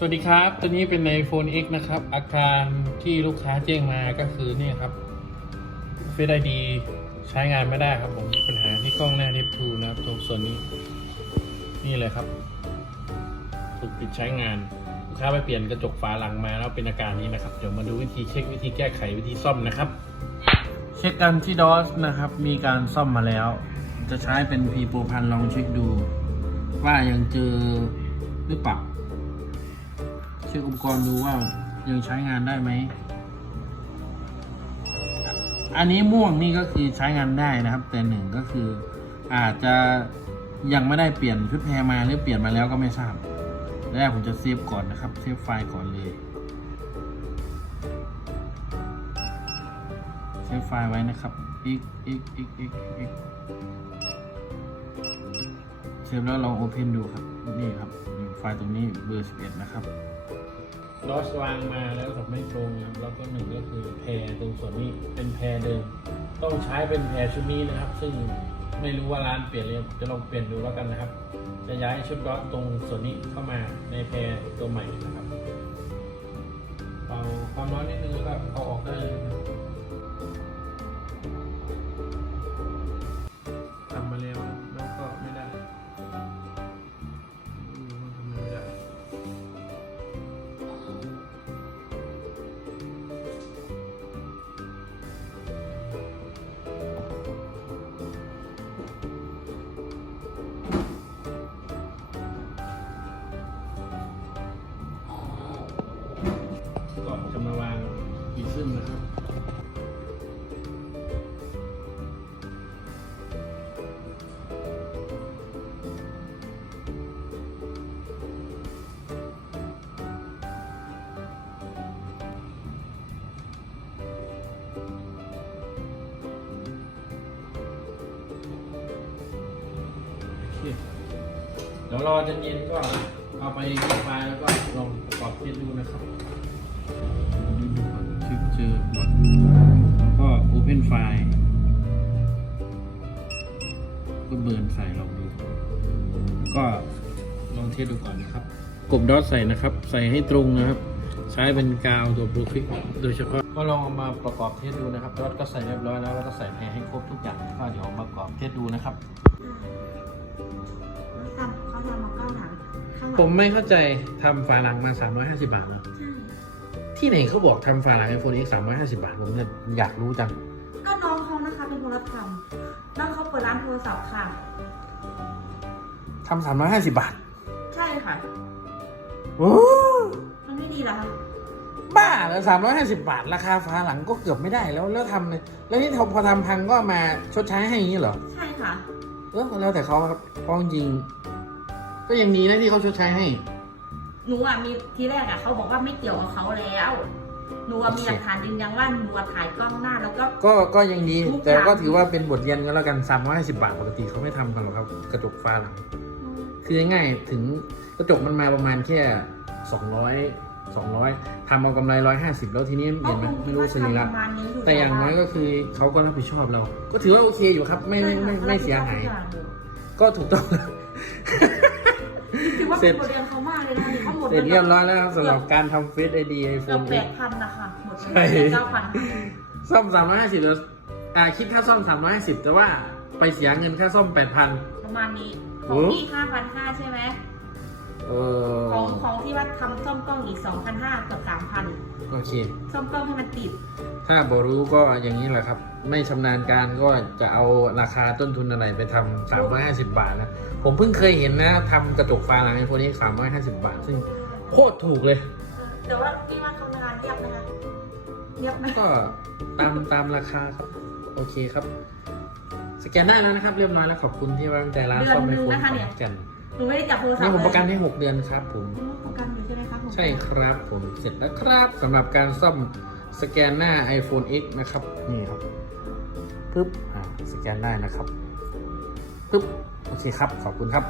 สวัสดีครับ ตัวนี้เป็นใน iPhone X นะครับ อาการที่ลูกค้าแจ้งมาก็คือนี่ครับ Face ID ใช้งานไม่ได้ครับผมมีปัญหาที่กล้องหน้า Dep 2นะครับตรงส่วนนี้ นี่เลยครับ ถูกปิดใช้งาน ลูกค้าไปเปลี่ยนกระจกฝาหลังมาแล้วเป็นอาการนี้นะครับ เดี๋ยวมาดูวิธีเช็ควิธีแก้ไขวิธีซ่อมนะครับ เช็คกันที่ดอสนะครับ มีการซ่อมมาแล้ว จะใช้เป็นพีโปรพันลองเช็คดู ว่ายังเจอหรือเปล่า เช็คอุปกรณ์ดูว่ายังใช้งานได้ไหม อันนี้ม่วงนี่ก็คือใช้งานได้นะครับ แต่หนึ่งก็คือ อาจจะยังไม่ได้เปลี่ยนชุดแพรมาหรือเปลี่ยนมาแล้วก็ไม่ทราบแรกผมจะเซฟก่อนนะครับ เซฟไฟล์ก่อนเลย เซฟไฟล์ไว้นะครับ x x x x x เซฟแล้วลองโอเพนดูครับ นี่ครับ ไฟล์ตรงนี้เบอร์11 นะครับ ลอสวางมาแล้วกับไม่ตรงนะครับแล้วก็หนึ่งก็คือแพรตรงส่วนนี้เป็นแพรเดิม ต้องใช้เป็นแพรชุดนี้นะครับ ซึ่งไม่รู้ว่าร้านเปลี่ยนเรือยังจะลองเปลี่ยนดูแล้วกันนะครับ จะย้ายชุดลอสตรงส่วนนี้เข้ามาในแพรตัวใหม่นะครับเป่าความร้อนนิดนึงแล้วก็เอาออกได้ ก่อนจะมาวางอีซึมนะครับเดี๋ยวรอจนเย็นก็เอาไปเก็บไฟแล้วก็ลองประกอบเทสดูนะครับ เจอบอทแล้วก็ Open ไฟล์ก็เบิร์นใส่ลองดู ก็ลองเทสดูก่อนนะครับ กบดอทใส่นะครับ ใส่ให้ตรงนะครับ ใช้เป็นกาวตัวบลูฟิกโดยเฉพาะก็ลองเอามาประกอบเทสดูนะครับดอทก็ใส่เรียบร้อยแล้วแล้วก็ใส่แพรให้ครบทุกอย่างก็เดี๋ยวเอามาประกอบเทสดูนะครับทำเขาทำมาก้อนหลังข้างหลังผมไม่เข้าใจทำฝาหลังมา 350 บาทนะใช่ ที่ไหนเขาบอกทำฝาหลัง iPhone X 350บาทผมเนี่ยอยากรู้จัง ก็น้องเขานะคะเป็นคนรับทำน้องเขาเปิดร้านโทรศัพท์ค่ะ ทำ350บาทใช่ค่ะ โอ้มันไม่ดีเหรอคะบ้าแล้ว350บาท ราคาฝาหลังก็เกือบไม่ได้แล้วแล้วทำเลยแล้วนี่พอทำพังก็มาชดใช้ให้อย่างนี้เหรอ ใช่ค่ะ เออแล้วแต่เขาครับเพราะจริงๆก็ยังดีนะที่เขาชดใช้ให้ หนูอะมีทีแรกอะเขาบอกว่าไม่เกี่ยวกับเขาแล้ว หนูอะมีหลักฐานยืนยันว่าหนูอะถ่ายกล้องหน้าแล้วก็ ก็ก็ยังดี ทุกแต่อย่างก็ถือว่าเป็นบทเรียนกันแล้วกัน350 บาทปกติเขาไม่ทำกันหรอกครับ กระจกฝาหลัง คือง่ายๆถึงกระจกมันมาประมาณแค่ 200 200ทำเอากำไร 150 แล้วทีนี้เห็นไหมไม่รู้สิรัปกระมาณนี้อยู่แต่อย่างน้อยก็คือเขาก็รับผิดชอบเรา ก็ถือว่าโอเคอยู่ครับ ไม่ไม่ไม่ไม่เสียหาย ก็ถูกต้องแล้วถือว่าเสร็เป็จ นบทเรียนเขา ดเสร็จเรียบร้อยแล้วครับสำหรับการทำเฟซไอดีไอโฟเกือบนแปดพันนะคะหมดใช่เก้าพันซ่อม 350แล้วอ่าคิดค่าซ่อม 350 แต่ว่าไปเสียเงินค่าซ่อม 8,000 ประมาณนี้ขโอ้องพี่ห้าพันห้าใช่ไหมเอของอของที่ว่าทำซ่อมกล้องอีกสองพันห้าเกือบสามพันโอเค ซ่อมกล้องให้มันติด ถ้าบอรู้ก็อย่างนี้แหละครับ ไม่ชำนาญการก็จะเอาราคาต้นทุนอะไรไปทำ350 บาทนะ ผมเพิ่งเคยเห็นนะทำกระจกฟ้าหลังไอโฟนนี้ 350 บาท ซึ่ง โคตรถูกเลย แต่ว่าพี่ว่าทำงานเงียบนะคะเงียบไหมก็ตามตามราคาครับ โอเคครับ สแกนได้แล้วนะครับ เรียบร้อยแล้วขอบคุณที่วางใจร้านซ่อมไอโฟนขอนแก่นหนูไม่ได้จับโทรศัพท์นี่ผมเลยประกันให้ 6 เดือนครับ ผมอืมประกันอยู่ใช่ไหมคะผมใช่ครับ ผมเสร็จแล้วครับสำหรับการซ่อมสแกนหน้า iPhone X นะครับ นี่ครับปึ๊บอ่าสแกนได้นะครับปึ๊บโอเคครับ ขอบคุณครับ